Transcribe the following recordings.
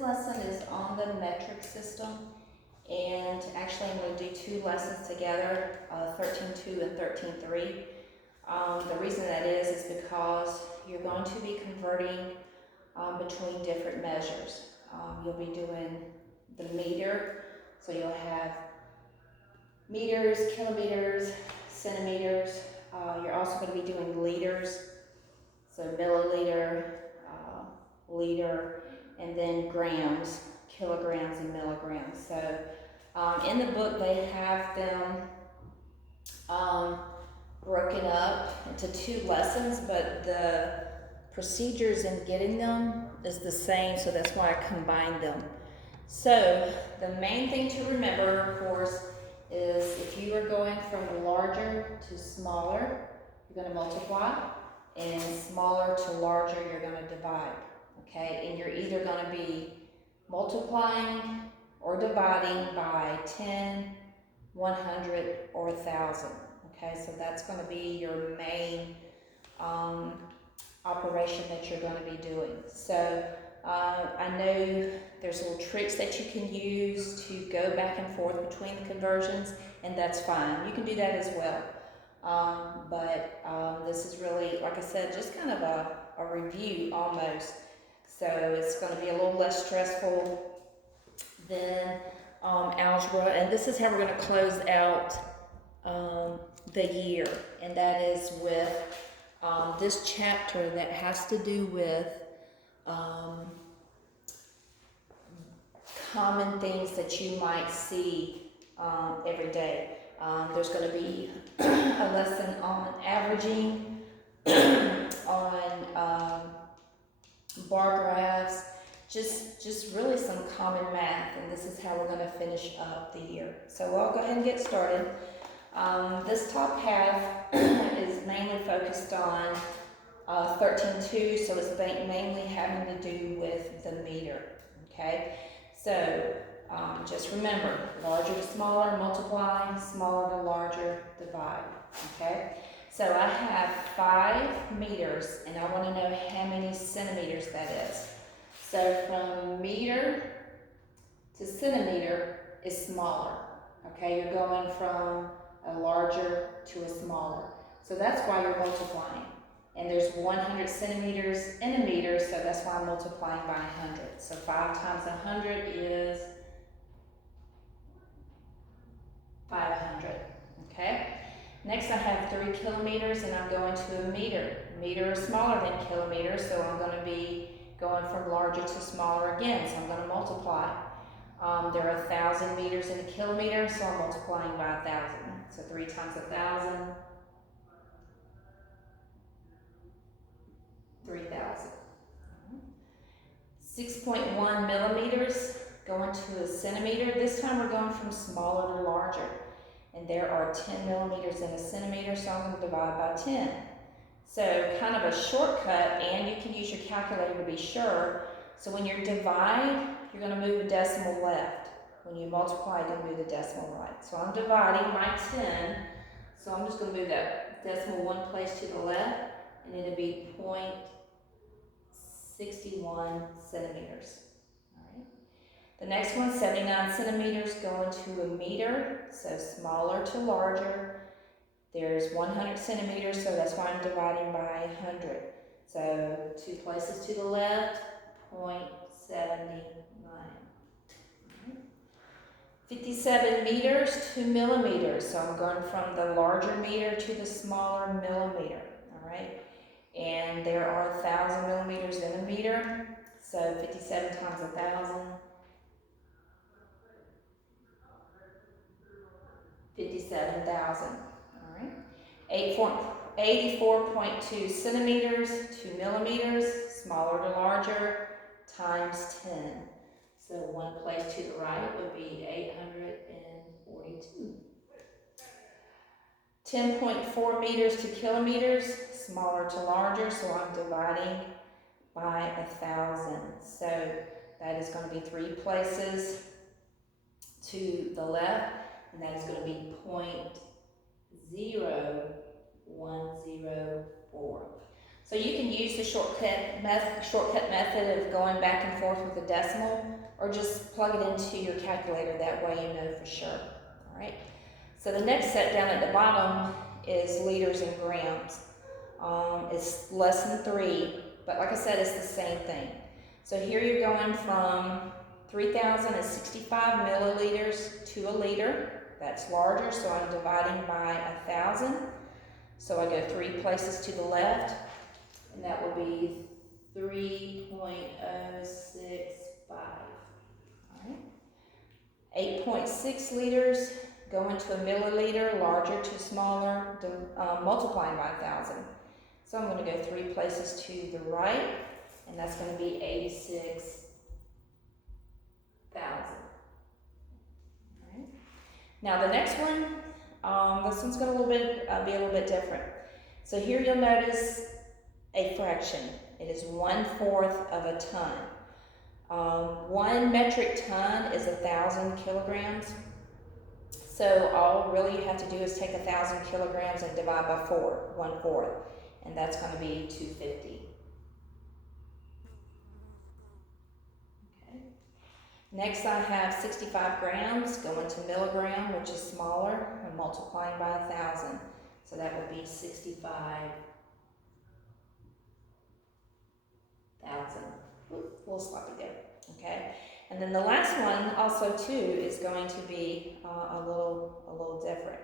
this lesson is on the metric system, and actually I'm going to do two lessons together, 13.2 and 13.3. The reason that is because you're going to be converting between different measures. You'll be doing the meter, so you'll have meters, kilometers, centimeters. You're also going to be doing liters, so milliliter, liter, and then grams, kilograms, and milligrams. So in the book they have them broken up into two lessons, but the procedures in getting them is the same, so that's why I combined them. So the main thing to remember, of course, is if you are going from larger to smaller, you're going to multiply, and smaller to larger, you're going to divide. Okay, and you're either going to be multiplying or dividing by 10, 100, or 1,000. Okay, so that's going to be your main operation that you're going to be doing. So I know there's little tricks that you can use to go back and forth between the conversions, and that's fine. You can do that as well. But this is really, like I said, just kind of a review almost. So it's going to be a little less stressful than algebra. And this is how we're going to close out the year. And that is with this chapter that has to do with common things that you might see every day. There's going to be a lesson on averaging, on bar graphs, just really some common math, and this is how we're going to finish up the year. So I'll go ahead and get started. This top half is mainly focused on 13.2, so it's mainly having to do with the meter. Okay, so just remember, larger to smaller, multiply, smaller to larger, divide. Okay, so I have 5 meters, and I want to know how many centimeters that is. So from meter to centimeter is smaller. Okay, you're going from a larger to a smaller. So that's why you're multiplying. And there's 100 centimeters in a meter, so that's why I'm multiplying by 100. So 5 times 100 is 500. Okay? Next I have 3 kilometers, and I'm going to a meter. Meter is smaller than kilometer, so I'm going to be going from larger to smaller again, so I'm going to multiply. There are 1,000 meters in a kilometer, so I'm multiplying by 1,000. So 3 times 1,000, 3,000. 6.1 millimeters going to a centimeter. This time we're going from smaller to larger. And there are 10 millimeters in a centimeter, so I'm going to divide by 10. So kind of a shortcut, and you can use your calculator to be sure. So when you divide, you're going to move a decimal left. When you multiply, you're going to move the decimal right. So I'm dividing by 10, so I'm just going to move that decimal one place to the left, and it'll be 0.61 centimeters. All right. The next one, 79 centimeters going to a meter, so smaller to larger. There's 100 centimeters, so that's why I'm dividing by 100. So 2 places to the left, 0.79. 57 meters to millimeters, so I'm going from the larger meter to the smaller millimeter, all right? And there are 1,000 millimeters in a meter, so 57 times 1,000, 57,000, all right? 84.2 centimeters to millimeters, smaller to larger, times 10. So 1 place to the right would be 842. 10.4 meters to kilometers, smaller to larger, so I'm dividing by 1,000. So that is going to be 3 places to the left, and that is going to be 0.0104. So you can use the shortcut method of going back and forth with the decimal, or just plug it into your calculator. That way you know for sure. All right. So the next set down at the bottom is liters and grams. It's less than 3, but like I said, it's the same thing. So here you're going from 3,065 milliliters to a liter. That's larger, so I'm dividing by 1,000. So I go 3 places to the left, and that will be 3.065. All right. 8.6 liters go into a milliliter, larger to smaller, multiplying by 1,000. So I'm going to go 3 places to the right, and that's going to be 86,000. Right. Now the next one, this one's going to be a little bit different. So here you'll notice a fraction. It is 1/4 of a ton. 1 metric ton is 1,000 kilograms. So all really you have to do is take 1,000 kilograms and divide by 4, 1/4, and that's going to be 250. Okay. Next I have 65 grams going to milligram, which is smaller, and multiplying by 1,000. So that would be 65,000. A little sloppy there. Okay. And then the last one also too is going to be a little different.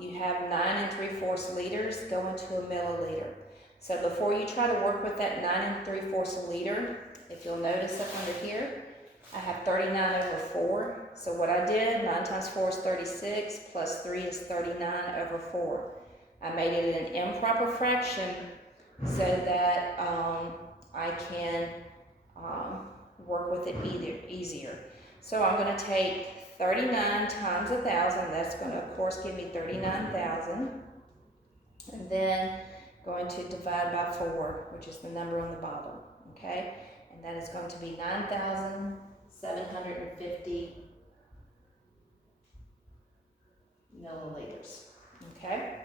You have 9 3/4 liters going to a milliliter. So before you try to work with that 9 3/4 liter, if you'll notice up under here, I have 39/4. So what I did, 9 times 4 is 36, plus 3 is 39/4. I made it an improper fraction so that I can work with it easier. So I'm going to take 39 times 1,000. That's going to, of course, give me 39,000. And then going to divide by 4, which is the number on the bottom. Okay? And that is going to be 9,750 milliliters. Okay?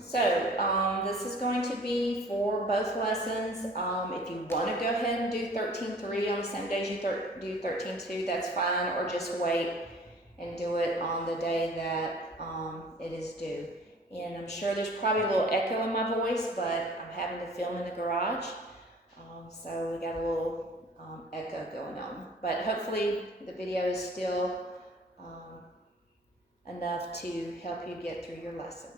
So this is going to be for both lessons. If you want to go ahead and do 13.3 on the same day as you do 13.2, that's fine, or just wait and do it on the day that it is due. And I'm sure there's probably a little echo in my voice, but I'm having to film in the garage, so we got a little echo going on. But hopefully the video is still enough to help you get through your lesson.